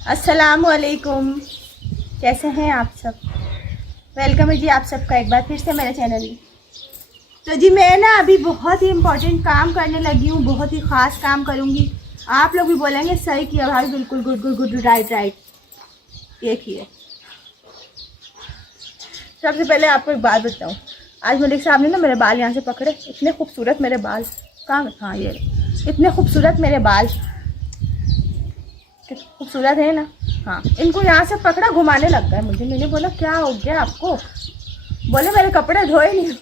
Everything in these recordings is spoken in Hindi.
अस्सलामुअलैकुम, कैसे हैं आप सब। वेलकम है जी आप सबका एक बार फिर से मेरे चैनल में। तो जी मैं ना अभी बहुत ही इम्पोर्टेंट काम करने लगी हूँ, बहुत ही ख़ास काम करूँगी। आप लोग भी बोलेंगे सही किया भाई, बिल्कुल good good good, right right. देखिए सबसे पहले आपको एक बात बताऊँ। आज मलिक साहब ने ना मेरे बाल यहाँ से पकड़े, इतने खूबसूरत मेरे बाल, कहाँ, हाँ ये इतने खूबसूरत मेरे बाल, खूबसूरत है ना। हाँ, इनको यहाँ से पकड़ा, घुमाने लग गए मुझे। मैंने बोला क्या हो गया आपको, बोले मेरे कपड़े धोए नहीं।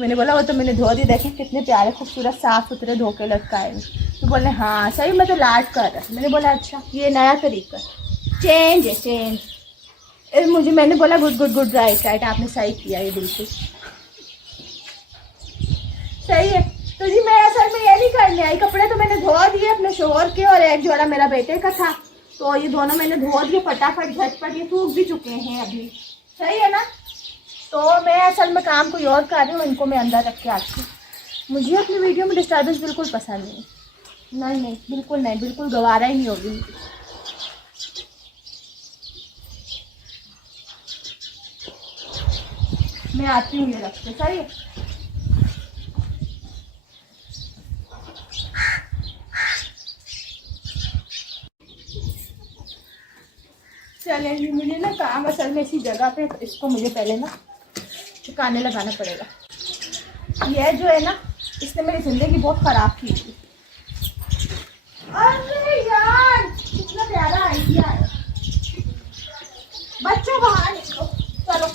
मैंने बोला वो तो मैंने धो दिए, देखें कितने प्यारे खूबसूरत साफ़ सुथरे धो के लटकाए। तो बोले हाँ सही, मैं तो लाड कर रहा। मैंने बोला अच्छा ये नया तरीका, चेंज है चेंज। मुझे मैंने बोला good good good, right right, आपने सही किया, ये बिल्कुल सही है। तो जी मैं असल में ये नहीं करने आई, कपड़े तो मैंने धो दिए अपने शोहर के, और एक जोड़ा मेरा बेटे का था, तो ये दोनों मैंने धो दिए फटाफट झटपट, ये सूख भी चुके हैं अभी, सही है ना। तो मैं असल में काम कोई और कर रही हूँ, इनको मैं अंदर रख के आती हूँ। मुझे अपनी वीडियो में डिस्टर्बेंस बिल्कुल पसंद नहीं, नहीं नहीं बिल्कुल नहीं, बिल्कुल गवारा ही नहीं होगी। मैं आती हूँ ये रखते, सही है। चलेंगे, मुझे ना काम असल में इसी जगह पे, इसको मुझे पहले ना ठिकाने लगाना पड़ेगा। यह जो है ना, इसने मेरी ज़िंदगी बहुत ख़राब की थी। अरे यार कितना प्यारा आइडिया है, बच्चों बाहर निकलो, चलो।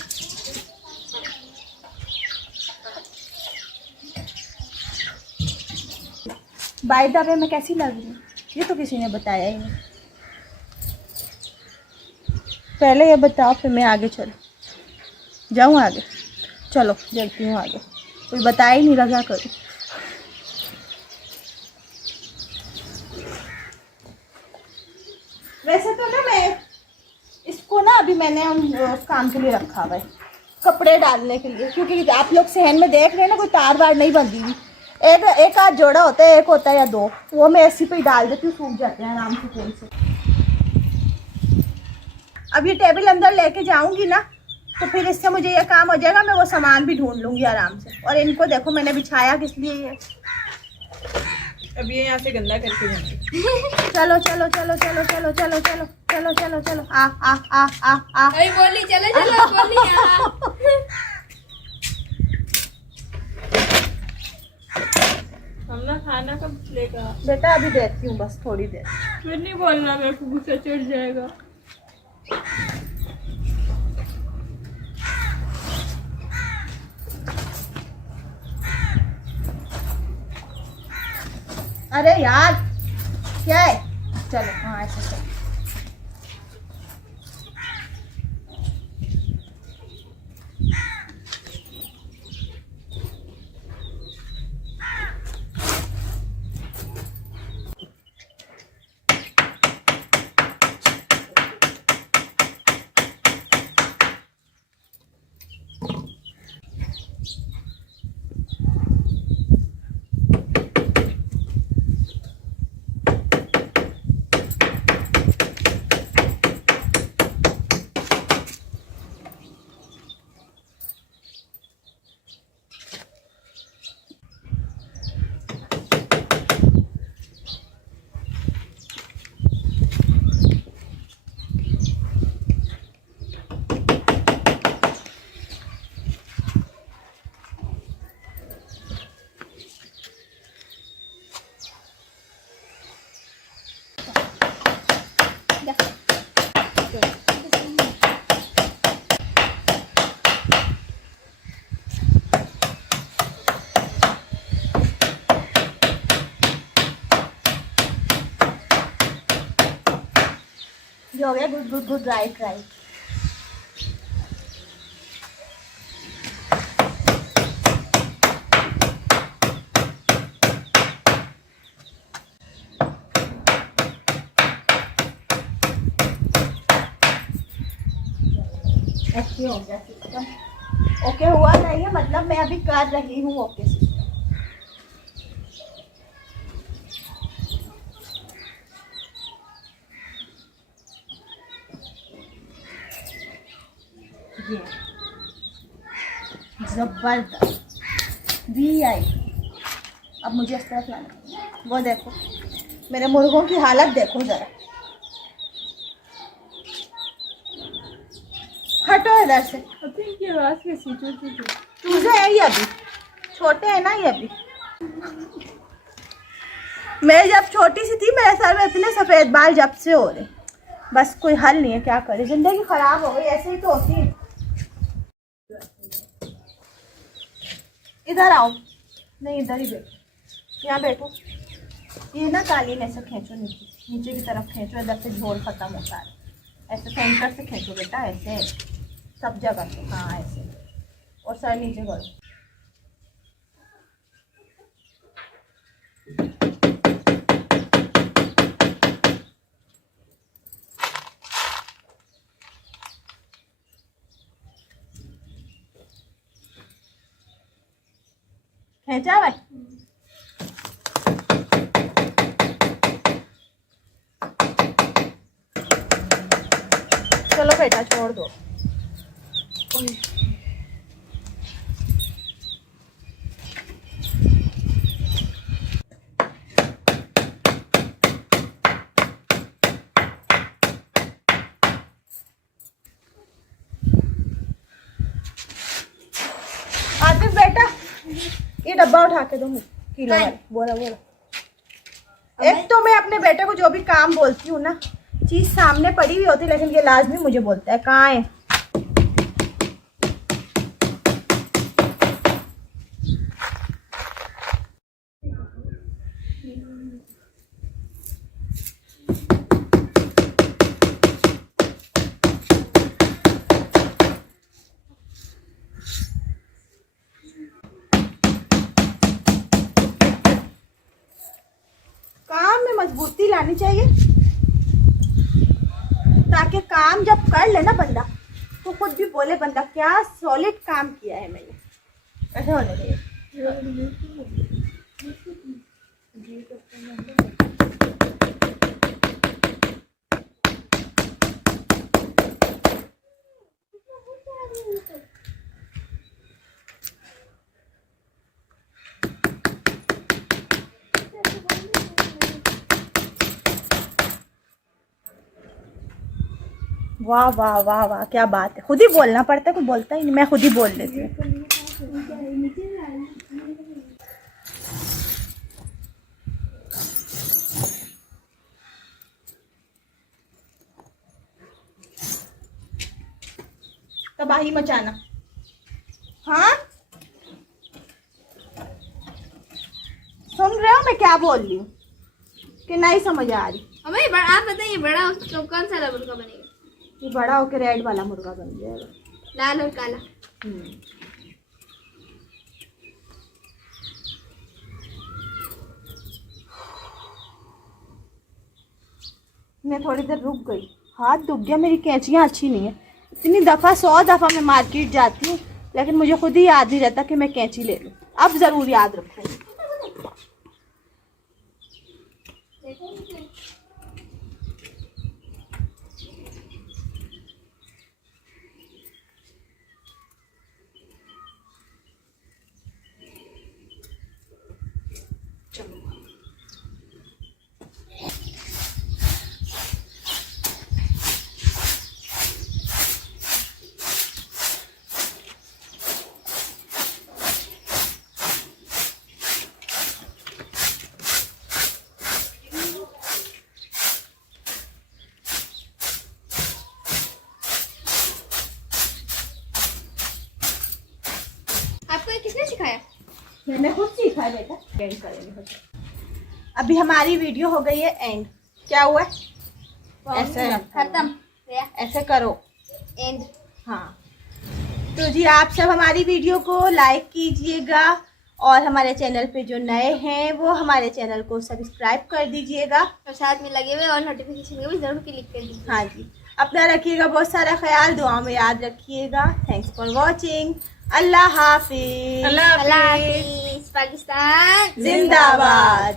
बाय द वे मैं कैसी लग रही हूँ, ये तो किसी ने बताया ही नहीं। पहले ये बताओ फिर मैं आगे चलूँ, जाऊँ आगे, चलो चलती हूँ आगे। कोई बता ही नहीं रहा, क्या करूँ। वैसे तो ना मैं इसको ना अभी मैंने उस काम के लिए रखा हुआ है, कपड़े डालने के लिए, क्योंकि आप लोग सहन में देख रहे हैं ना कोई तार वार नहीं बंधी हुई। एक आध जोड़ा होता है, एक होता है या दो, वो मैं ऐसी पे ही डाल देती हूँ, सूख जाते हैं आराम से तेल से। अब ये टेबल अंदर लेके जाऊंगी ना, तो फिर इससे मुझे ये काम हो जाएगा, मैं वो सामान भी ढूंढ लूंगी आराम से। और इनको देखो मैंने बिछाया किस लिए ये, अब ये यहाँ से गंदा करके जाएंगे। चलो चलो चलो चलो चलो चलो चलो चलो चलो चलो, आ आ आ आ आ, अरे बोली चलो चलो बोली हम ना खाना कब लेगा बेटा, अभी देखती हूँ बस थोड़ी देर। फिर नहीं बोलना, मेरे को गुस्सा चढ़ जाएगा। अरे यार क्या है, चलो हाँ ऐसे चलो। जो हो गया, good good good, right right. ऐसे हो गया सिस्टम, ओके हुआ नहीं है, मतलब मैं अभी कर रही हूँ ओके सिस्टम। ये जबरदस्त भी आई। अब मुझे इस तरफ लाना है। वो देखो मेरे मुर्गों की हालत देखो जरा। हटो इधर से। अभी इनकी आवाज कैसी चू चू चू। चूजे हैं ये अभी छोटे हैं ना ये अभी। मैं जब छोटी सी थी मेरे सर में इतने सफेद बाल जब से हो रहे। बस कोई हल नहीं है, क्या करे, जिंदगी खराब हो गई, ऐसे ही तो होती है। इधर आओ। नहीं इधर ही बैठो, यहाँ बैठो। ये ना कालीन ऐसे खींचो, नीचे नीचे की तरफ खींचो, इधर से झोल खत्म होता है। ऐसे सेंटर से खींचो बेटा, ऐसे सब जगह से। हाँ ऐसे, और सर नीचे करो। खींचा भाई। चलो बेटा छोड़ दो। आतिफ बेटा ये डब्बा उठा के दो मुझे, किलो वाला। बोला बोला। एक तो मैं अपने बेटे को जो भी काम बोलती हूँ ना, चीज सामने पड़ी हुई होती, लेकिन ये लाजमी मुझे बोलता है कहाँ है। काम में मजबूती लानी चाहिए, ताकि काम जब कर ले ना बंदा तो खुद भी बोले बंदा क्या सॉलिड काम किया है मैंने। ऐसे होने चाहिए। वाह वाह वाह वाह, क्या बात है। खुद ही बोलना पड़ता है, कोई बोलता ही नहीं, मैं खुद ही बोल लेती हूँ। तबाही मचाना। हाँ सुन रहे हो मैं क्या बोल रही हूँ कि नहीं समझ आ रही? हमें आप बताइए बड़ा तो कौन सा रबर का बनेगा? ये बड़ा होकर रेड वाला मुर्गा बन जाएगा, लाल और काला। मैं थोड़ी देर रुक गई, हाथ दुख गया, मेरी कैंचियाँ अच्छी नहीं है। इतनी दफ़ा 100 दफ़ा मैं मार्केट जाती हूँ, लेकिन मुझे खुद ही याद नहीं रहता कि मैं कैंची ले लूँ। अब ज़रूर याद रखूँगी। आपको ये किसने सिखाया? मैंने खुद सीखा है बेटा। एंड करेंगे। अभी हमारी वीडियो हो गई है एंड। क्या हुआ है? ऐसे खत्म। ऐसे करो एंड। हाँ तो जी आप सब हमारी वीडियो को लाइक कीजिएगा, और हमारे चैनल पे जो नए हैं वो हमारे चैनल को सब्सक्राइब कर दीजिएगा, और साथ में लगे हुए और नोटिफिकेशन को भी जरूर क्लिक कर दीजिए। हाँ जी अपना रखिएगा बहुत सारा ख्याल, दुआ में याद रखिएगा। Thanks for watching. अल्लाह हाफिज। अल्लाह अल्लाह हाफिज। हाफिज। पाकिस्तान जिंदाबाद।